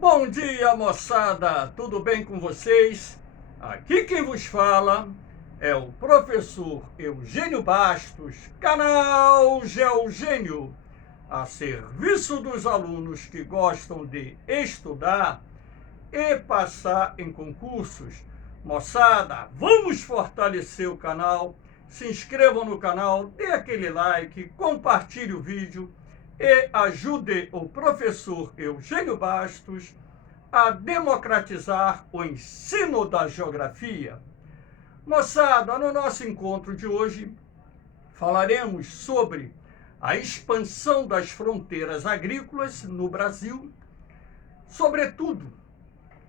Bom dia, moçada! Tudo bem com vocês? Aqui quem vos fala é o professor Eugênio Bastos, canal Geogênio, a serviço dos alunos que gostam de estudar e passar em concursos. Moçada, vamos fortalecer o canal, se inscrevam no canal, dê aquele like, compartilhe o vídeo e ajude o professor Eugênio Bastos a democratizar o ensino da geografia. Moçada, no nosso encontro de hoje falaremos sobre a expansão das fronteiras agrícolas no Brasil, sobretudo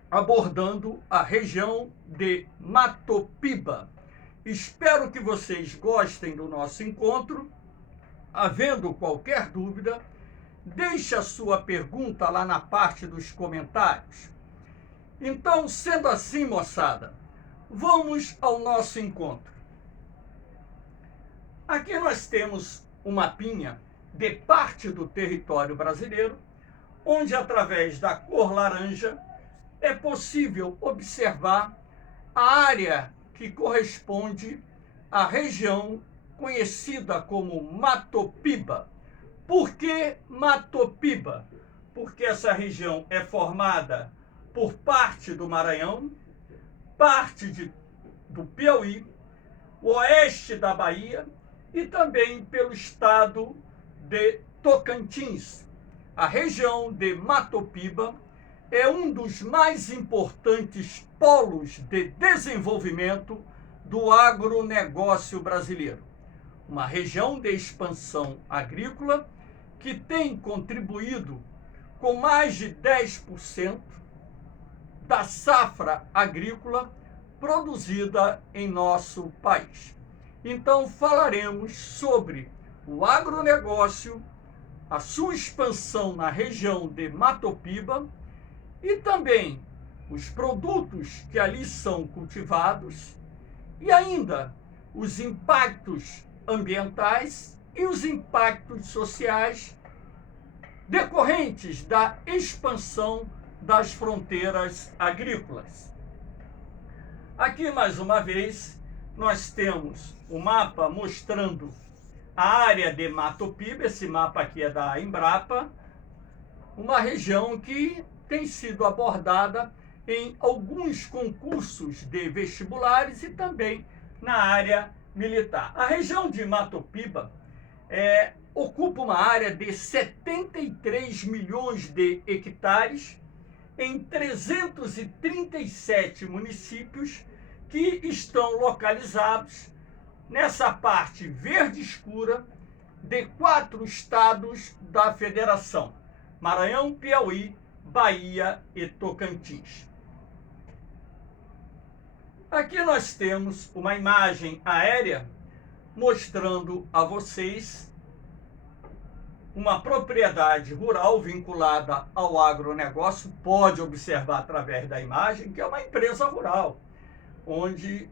abordando a região de Matopiba. Espero que vocês gostem do nosso encontro. Havendo qualquer dúvida, deixe a sua pergunta lá na parte dos comentários. Então, sendo assim, moçada, vamos ao nosso encontro. Aqui nós temos um mapinha de parte do território brasileiro, onde através da cor laranja é possível observar a área que corresponde à região conhecida como Matopiba. Por que Matopiba? Porque essa região é formada por parte do Maranhão, parte do Piauí, o oeste da Bahia e também pelo estado de Tocantins. A região de Matopiba é um dos mais importantes polos de desenvolvimento do agronegócio brasileiro. Uma região de expansão agrícola que tem contribuído com mais de 10% da safra agrícola produzida em nosso país. Então falaremos sobre o agronegócio, a sua expansão na região de Matopiba e também os produtos que ali são cultivados e ainda os impactos ambientais e os impactos sociais decorrentes da expansão das fronteiras agrícolas. Aqui, mais uma vez, nós temos o mapa mostrando a área de Matopiba. Esse mapa aqui é da Embrapa, uma região que tem sido abordada em alguns concursos de vestibulares e também na área militar. A região de Matopiba ocupa uma área de 73 milhões de hectares em 337 municípios que estão localizados nessa parte verde escura de 4 estados da federação: Maranhão, Piauí, Bahia e Tocantins. Aqui nós temos uma imagem aérea mostrando a vocês uma propriedade rural vinculada ao agronegócio. Pode observar através da imagem que é uma empresa rural, onde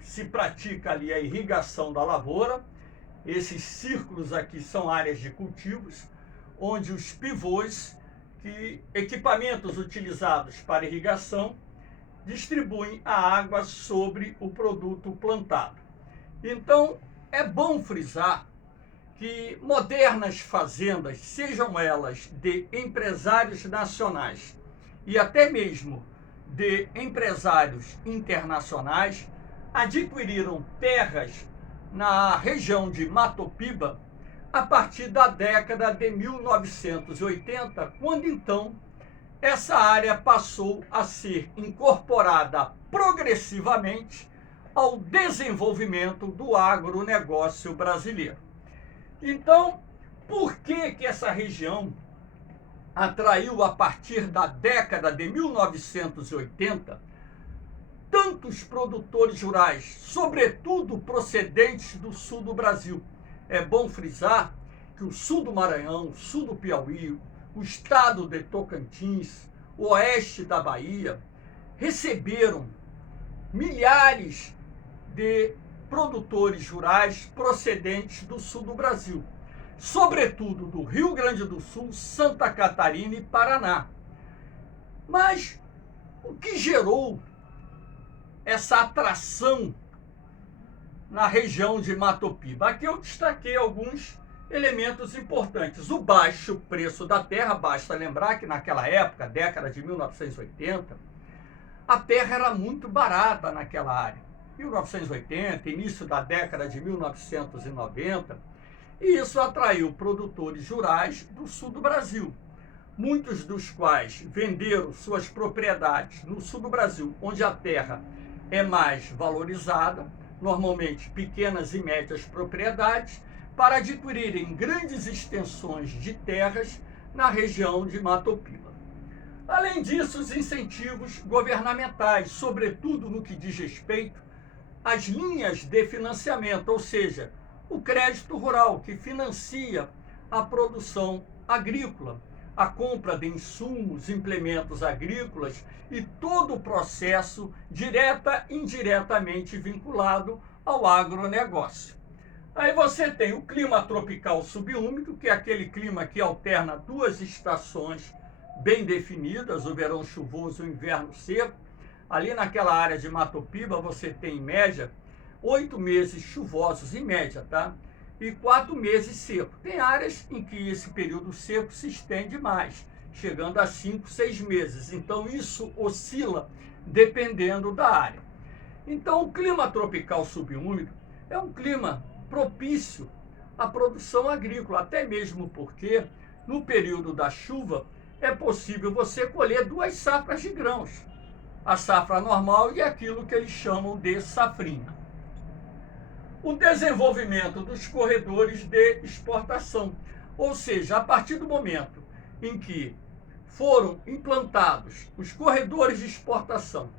se pratica ali a irrigação da lavoura. Esses círculos aqui são áreas de cultivos, onde os pivôs, equipamentos utilizados para irrigação, distribuem a água sobre o produto plantado. Então, é bom frisar que modernas fazendas, sejam elas de empresários nacionais e até mesmo de empresários internacionais, adquiriram terras na região de Matopiba a partir da década de 1980, quando então essa área passou a ser incorporada progressivamente ao desenvolvimento do agronegócio brasileiro. Então, por que essa região atraiu, a partir da década de 1980, tantos produtores rurais, sobretudo procedentes do sul do Brasil? É bom frisar que o sul do Maranhão, o sul do Piauí, o estado de Tocantins, o oeste da Bahia, receberam milhares de produtores rurais procedentes do sul do Brasil, sobretudo do Rio Grande do Sul, Santa Catarina e Paraná. Mas o que gerou essa atração na região de Matopiba? Aqui eu destaquei alguns elementos importantes. O baixo preço da terra, basta lembrar que naquela época, década de 1980, a terra era muito barata naquela área. 1980, início da década de 1990, e isso atraiu produtores rurais do sul do Brasil, muitos dos quais venderam suas propriedades no sul do Brasil, onde a terra é mais valorizada, normalmente pequenas e médias propriedades, para adquirirem grandes extensões de terras na região de Matopiba. Além disso, os incentivos governamentais, sobretudo no que diz respeito às linhas de financiamento, ou seja, o crédito rural, que financia a produção agrícola, a compra de insumos, implementos agrícolas e todo o processo direta e indiretamente vinculado ao agronegócio. Aí você tem o clima tropical subúmido, que é aquele clima que alterna duas estações bem definidas, o verão chuvoso e o inverno seco. Ali naquela área de Matopiba você tem, em média, 8 meses chuvosos, em média, tá? E 4 meses seco. Tem áreas em que esse período seco se estende mais, chegando a 5, 6 meses. Então isso oscila dependendo da área. Então o clima tropical subúmido é um clima propício à produção agrícola, até mesmo porque no período da chuva é possível você colher 2 safras de grãos, a safra normal e aquilo que eles chamam de safrinha. O desenvolvimento dos corredores de exportação, ou seja, a partir do momento em que foram implantados os corredores de exportação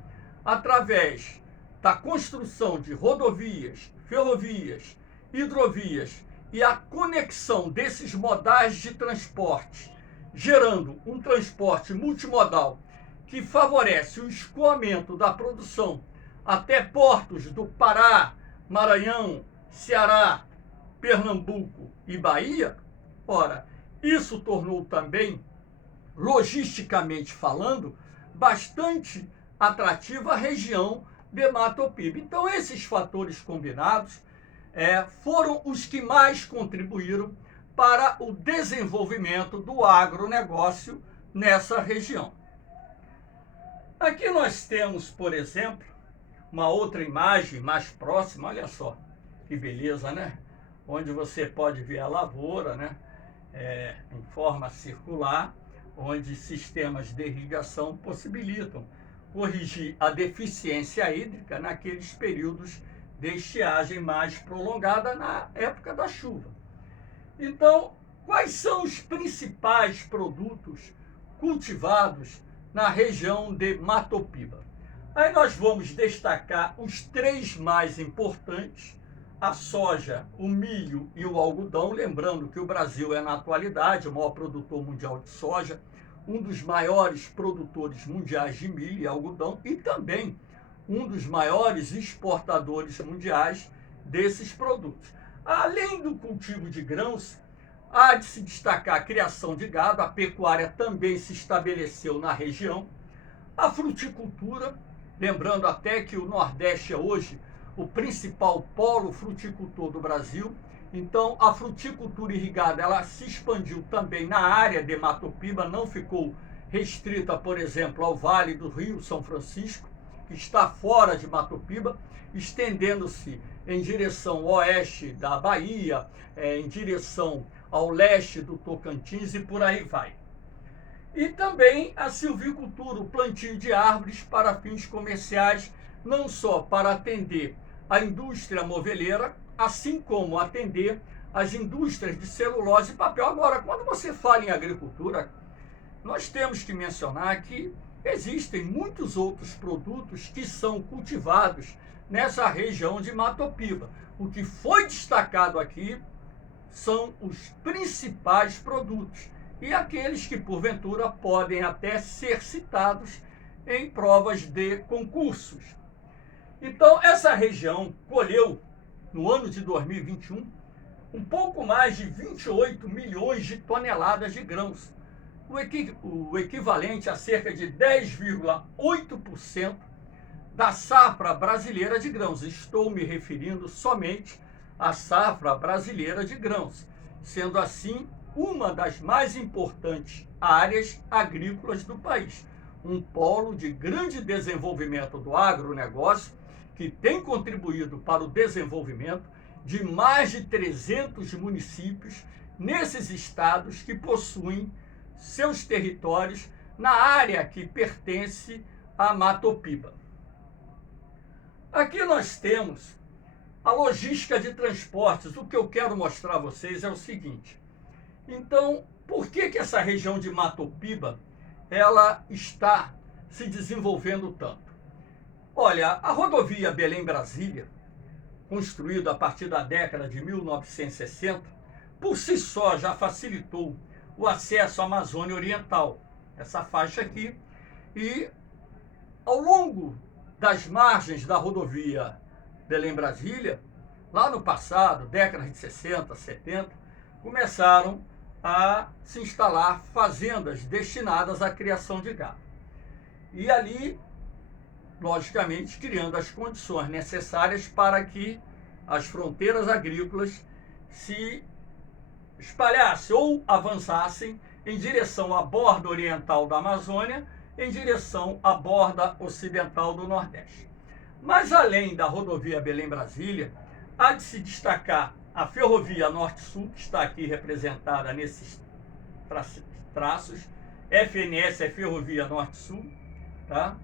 através da construção de rodovias, ferrovias, hidrovias e a conexão desses modais de transporte, gerando um transporte multimodal que favorece o escoamento da produção até portos do Pará, Maranhão, Ceará, Pernambuco e Bahia. Ora, isso tornou também, logisticamente falando, bastante atrativa a região de Matopiba. Então, esses fatores combinados foram os que mais contribuíram para o desenvolvimento do agronegócio nessa região. Aqui nós temos, por exemplo, uma outra imagem mais próxima, olha só, que beleza, né? Onde você pode ver a lavoura, né? Em forma circular, onde sistemas de irrigação possibilitam corrigir a deficiência hídrica naqueles períodos de estiagem mais prolongada na época da chuva. Então, quais são os principais produtos cultivados na região de Matopiba? Aí nós vamos destacar os 3 mais importantes: a soja, o milho e o algodão. Lembrando que o Brasil é, na atualidade, o maior produtor mundial de soja, um dos maiores produtores mundiais de milho e algodão e também um dos maiores exportadores mundiais desses produtos. Além do cultivo de grãos, há de se destacar a criação de gado, a pecuária também se estabeleceu na região, a fruticultura, lembrando até que o Nordeste é hoje o principal polo fruticultor do Brasil. Então, a fruticultura irrigada ela se expandiu também na área de Matopiba, não ficou restrita, por exemplo, ao Vale do Rio São Francisco, que está fora de Matopiba, estendendo-se em direção oeste da Bahia, em direção ao leste do Tocantins e por aí vai. E também a silvicultura, o plantio de árvores para fins comerciais, não só para atender a indústria moveleira, assim como atender as indústrias de celulose e papel. Agora, quando você fala em agricultura, nós temos que mencionar que existem muitos outros produtos que são cultivados nessa região de Matopiba. O que foi destacado aqui são os principais produtos e aqueles que, porventura, podem até ser citados em provas de concursos. Então, essa região colheu, no ano de 2021, um pouco mais de 28 milhões de toneladas de grãos. o equivalente a cerca de 10,8% da safra brasileira de grãos. Estou me referindo somente à safra brasileira de grãos, sendo assim uma das mais importantes áreas agrícolas do país, um polo de grande desenvolvimento do agronegócio, que tem contribuído para o desenvolvimento de mais de 300 municípios nesses estados que possuem seus territórios na área que pertence a Matopiba. Aqui nós temos a logística de transportes. O que eu quero mostrar a vocês é o seguinte. Então, por que essa região de Matopiba ela está se desenvolvendo tanto? Olha, a rodovia Belém-Brasília, construída a partir da década de 1960, por si só já facilitou o acesso à Amazônia Oriental, essa faixa aqui, e ao longo das margens da rodovia Belém-Brasília, lá no passado, décadas de 60, 70, começaram a se instalar fazendas destinadas à criação de gado. E ali, logicamente, criando as condições necessárias para que as fronteiras agrícolas se espalhassem ou avançassem em direção à borda oriental da Amazônia, em direção à borda ocidental do Nordeste. Mas além da rodovia Belém-Brasília, há de se destacar a ferrovia Norte-Sul, que está aqui representada nesses traços. FNS é Ferrovia Norte-Sul, tá?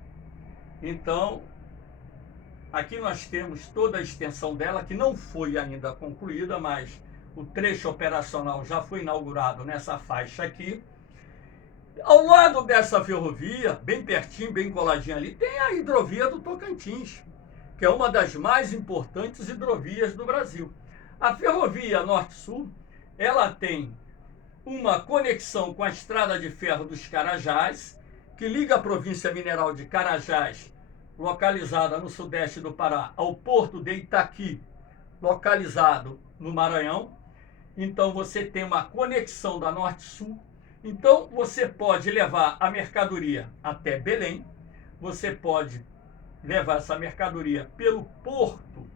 Então, aqui nós temos toda a extensão dela, que não foi ainda concluída, mas o trecho operacional já foi inaugurado nessa faixa aqui. Ao lado dessa ferrovia, bem pertinho, bem coladinho ali, tem a hidrovia do Tocantins, que é uma das mais importantes hidrovias do Brasil. A ferrovia Norte-Sul, ela tem uma conexão com a estrada de ferro dos Carajás, que liga a província mineral de Carajás, localizada no sudeste do Pará, ao porto de Itaqui, localizado no Maranhão. Então você tem uma conexão da Norte-Sul. Então você pode levar a mercadoria até Belém, você pode levar essa mercadoria pelo porto,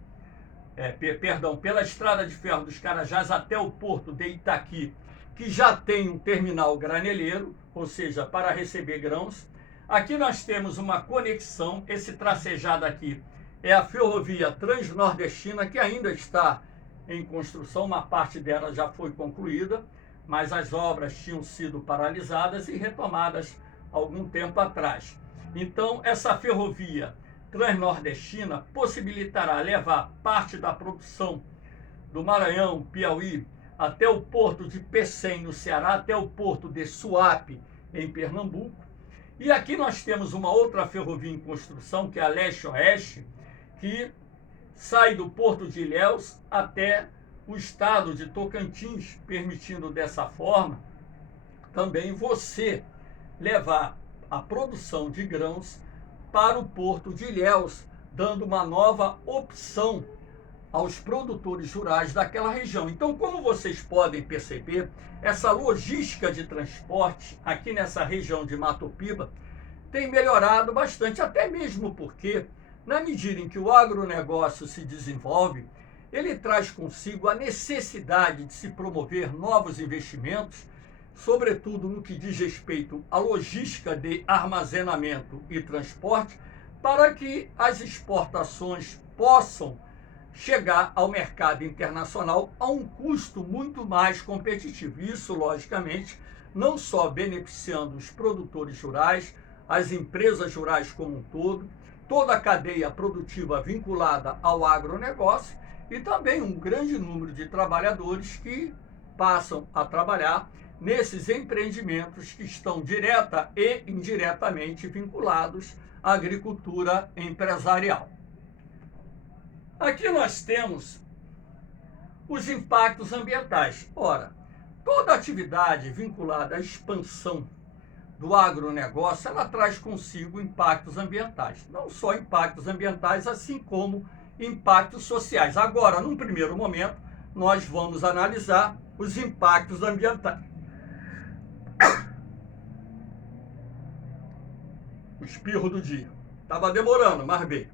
pela estrada de ferro dos Carajás até o porto de Itaqui, que já tem um terminal graneleiro, ou seja, para receber grãos. Aqui nós temos uma conexão, esse tracejado aqui é a ferrovia transnordestina, que ainda está em construção, uma parte dela já foi concluída, mas as obras tinham sido paralisadas e retomadas algum tempo atrás. Então, essa ferrovia transnordestina possibilitará levar parte da produção do Maranhão, Piauí, até o porto de Pecém, no Ceará, até o porto de Suape, em Pernambuco. E aqui nós temos uma outra ferrovia em construção, que é a Leste-Oeste, que sai do porto de Ilhéus até o estado de Tocantins, permitindo dessa forma também você levar a produção de grãos para o porto de Ilhéus, dando uma nova opção aos produtores rurais daquela região. Então, como vocês podem perceber, essa logística de transporte aqui nessa região de Matopiba tem melhorado bastante, até mesmo porque, na medida em que o agronegócio se desenvolve, ele traz consigo a necessidade de se promover novos investimentos, sobretudo no que diz respeito à logística de armazenamento e transporte, para que as exportações possam chegar ao mercado internacional a um custo muito mais competitivo. Isso, logicamente, não só beneficiando os produtores rurais, as empresas rurais como um todo, toda a cadeia produtiva vinculada ao agronegócio e também um grande número de trabalhadores que passam a trabalhar nesses empreendimentos que estão direta e indiretamente vinculados à agricultura empresarial. Aqui nós temos os impactos ambientais. Ora, toda atividade vinculada à expansão do agronegócio, ela traz consigo impactos ambientais. Não só impactos ambientais, assim como impactos sociais. Agora, num primeiro momento, nós vamos analisar os impactos ambientais. O espirro do dia. Estava demorando, mas veio.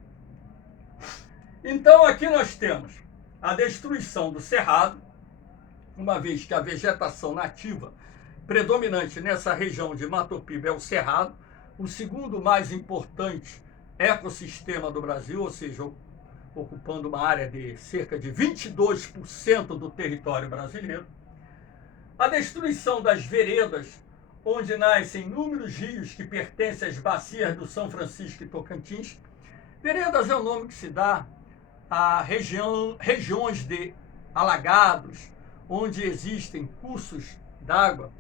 Então aqui nós temos a destruição do cerrado, uma vez que a vegetação nativa predominante nessa região de Matopiba é o cerrado, o segundo mais importante ecossistema do Brasil, ou seja, ocupando uma área de cerca de 22% do território brasileiro. A destruição das veredas, onde nascem inúmeros rios que pertencem às bacias do São Francisco e Tocantins. Veredas é o nome que se dá a regiões de alagados, onde existem cursos d'água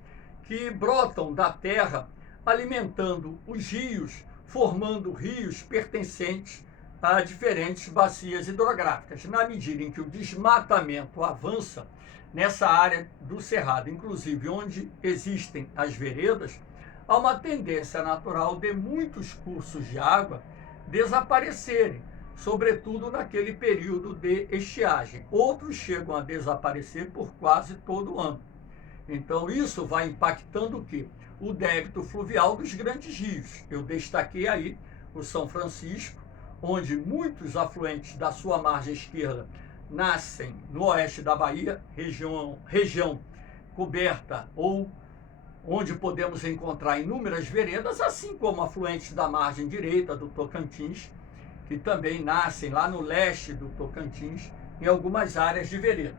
que brotam da terra, alimentando os rios, formando rios pertencentes a diferentes bacias hidrográficas. Na medida em que o desmatamento avança nessa área do cerrado, inclusive onde existem as veredas, há uma tendência natural de muitos cursos de água desaparecerem, sobretudo naquele período de estiagem. Outros chegam a desaparecer por quase todo o ano. Então isso vai impactando o quê? O débito fluvial dos grandes rios. Eu destaquei aí o São Francisco, onde muitos afluentes da sua margem esquerda nascem no oeste da Bahia, região coberta ou onde podemos encontrar inúmeras veredas, assim como afluentes da margem direita do Tocantins, que também nascem lá no leste do Tocantins, em algumas áreas de veredas.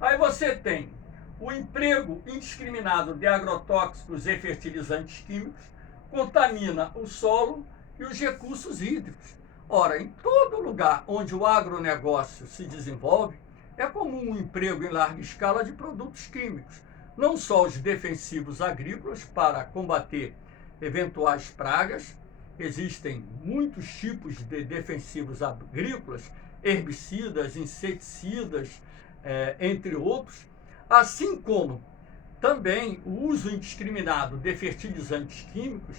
Aí você tem o emprego indiscriminado de agrotóxicos e fertilizantes químicos, contamina o solo e os recursos hídricos. Ora, em todo lugar onde o agronegócio se desenvolve, é comum o emprego em larga escala de produtos químicos, não só os defensivos agrícolas para combater eventuais pragas, existem muitos tipos de defensivos agrícolas, herbicidas, inseticidas, entre outros, assim como também o uso indiscriminado de fertilizantes químicos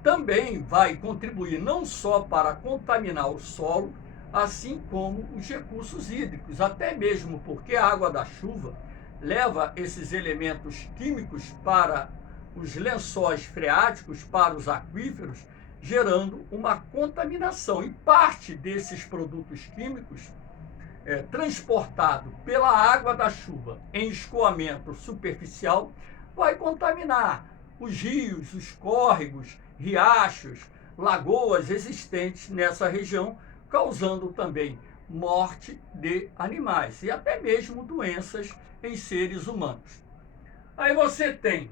também vai contribuir não só para contaminar o solo, assim como os recursos hídricos, até mesmo porque a água da chuva leva esses elementos químicos para os lençóis freáticos, para os aquíferos, gerando uma contaminação. E parte desses produtos químicos transportado pela água da chuva em escoamento superficial vai contaminar os rios, os córregos, riachos, lagoas existentes nessa região, causando também morte de animais e até mesmo doenças em seres humanos. Aí você tem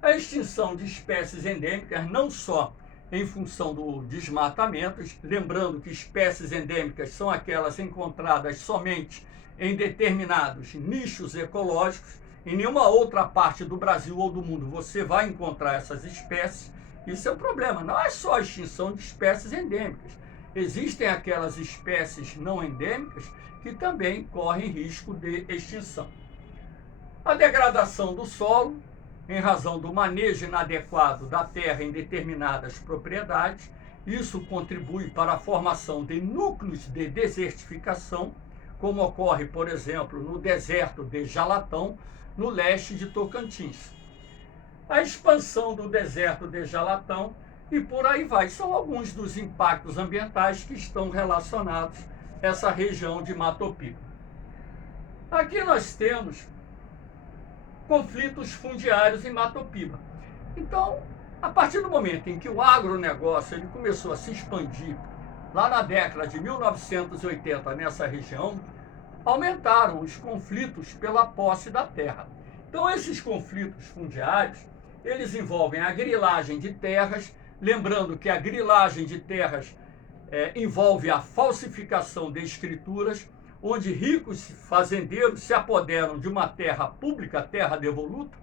a extinção de espécies endêmicas, não só em função do desmatamento, lembrando que espécies endêmicas são aquelas encontradas somente em determinados nichos ecológicos. Em nenhuma outra parte do Brasil ou do mundo você vai encontrar essas espécies. Isso é um problema. Não é só a extinção de espécies endêmicas. Existem aquelas espécies não endêmicas que também correm risco de extinção. A degradação do solo, em razão do manejo inadequado da terra em determinadas propriedades, isso contribui para a formação de núcleos de desertificação, como ocorre, por exemplo, no deserto de Jalatão, no leste de Tocantins. A expansão do deserto de Jalatão e por aí vai. São alguns dos impactos ambientais que estão relacionados a essa região de Matopiba. Aqui nós temos conflitos fundiários em Matopiba. Então, a partir do momento em que o agronegócio ele começou a se expandir, lá na década de 1980, nessa região, aumentaram os conflitos pela posse da terra. Então, esses conflitos fundiários, eles envolvem a grilagem de terras, lembrando que a grilagem de terras envolve a falsificação de escrituras, onde ricos fazendeiros se apoderam de uma terra pública, terra devoluta,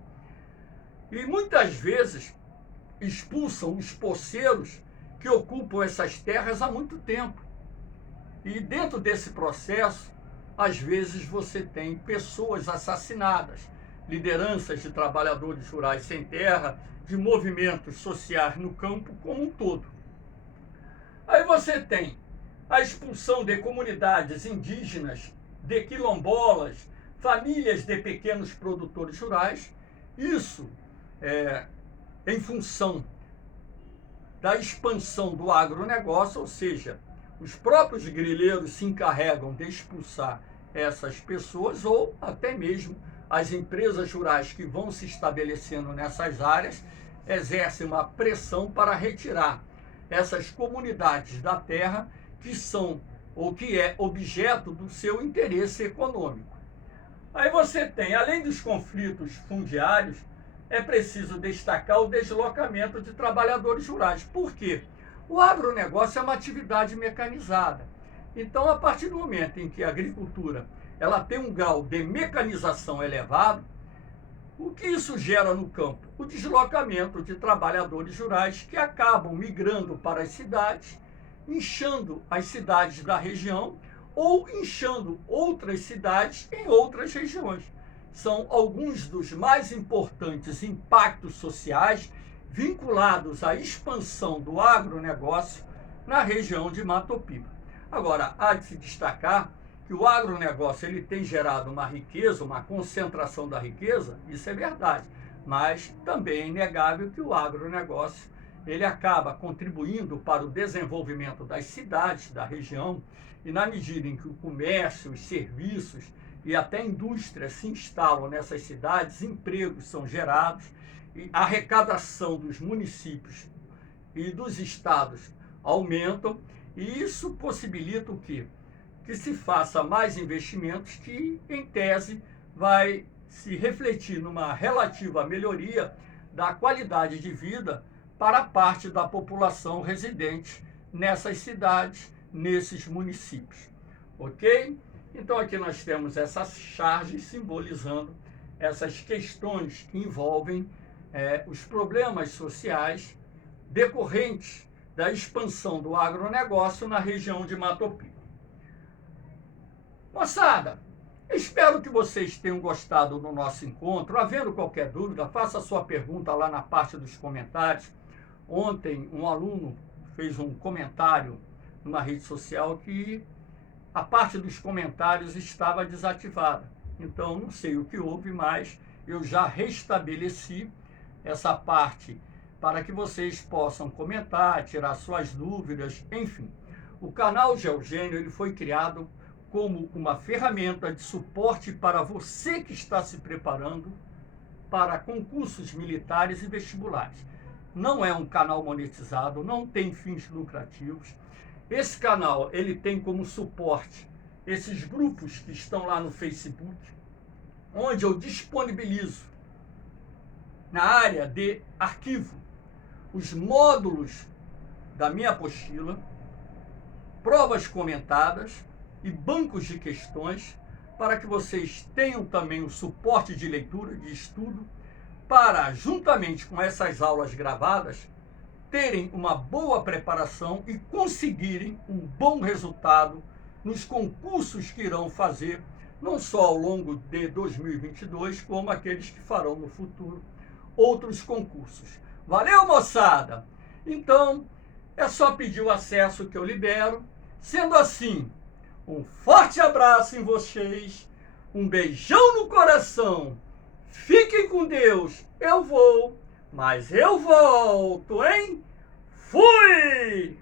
e muitas vezes expulsam os poceiros que ocupam essas terras há muito tempo. E dentro desse processo, às vezes você tem pessoas assassinadas, lideranças de trabalhadores rurais sem terra, de movimentos sociais no campo como um todo. Aí você tem a expulsão de comunidades indígenas, de quilombolas, famílias de pequenos produtores rurais, isso em função da expansão do agronegócio, ou seja, os próprios grileiros se encarregam de expulsar essas pessoas ou até mesmo as empresas rurais que vão se estabelecendo nessas áreas exercem uma pressão para retirar essas comunidades da terra que são ou que é objeto do seu interesse econômico. Aí você tem, além dos conflitos fundiários, é preciso destacar o deslocamento de trabalhadores rurais. Por quê? O agronegócio é uma atividade mecanizada. Então, a partir do momento em que a agricultura ela tem um grau de mecanização elevado, o que isso gera no campo? O deslocamento de trabalhadores rurais que acabam migrando para as cidades, inchando as cidades da região ou inchando outras cidades em outras regiões. São alguns dos mais importantes impactos sociais vinculados à expansão do agronegócio na região de Mato Piba. Agora, há de se destacar que o agronegócio ele tem gerado uma riqueza, uma concentração da riqueza, isso é verdade, mas também é inegável que o agronegócio ele acaba contribuindo para o desenvolvimento das cidades da região e na medida em que o comércio, os serviços e até a indústria se instalam nessas cidades, empregos são gerados e a arrecadação dos municípios e dos estados aumentam e isso possibilita o quê? Que se faça mais investimentos que, em tese, vai se refletir numa relativa melhoria da qualidade de vida para parte da população residente nessas cidades, nesses municípios. Ok? Então aqui nós temos essas charges simbolizando essas questões que envolvem os problemas sociais decorrentes da expansão do agronegócio na região de Mato Piba. Moçada, espero que vocês tenham gostado do nosso encontro. Havendo qualquer dúvida, faça a sua pergunta lá na parte dos comentários. Ontem, um aluno fez um comentário numa rede social que a parte dos comentários estava desativada. Então, não sei o que houve, mas eu já restabeleci essa parte para que vocês possam comentar, tirar suas dúvidas, enfim. O canal GeoGênio ele foi criado como uma ferramenta de suporte para você que está se preparando para concursos militares e vestibulares. Não é um canal monetizado, não tem fins lucrativos. Esse canal ele tem como suporte esses grupos que estão lá no Facebook, onde eu disponibilizo na área de arquivo os módulos da minha apostila, provas comentadas e bancos de questões para que vocês tenham também o suporte de leitura, de estudo, para, juntamente com essas aulas gravadas, terem uma boa preparação e conseguirem um bom resultado nos concursos que irão fazer, não só ao longo de 2022, como aqueles que farão no futuro outros concursos. Valeu, moçada? Então, é só pedir o acesso que eu libero. Sendo assim, um forte abraço em vocês, um beijão no coração. Fiquem com Deus. Eu vou, mas eu volto, hein? Fui!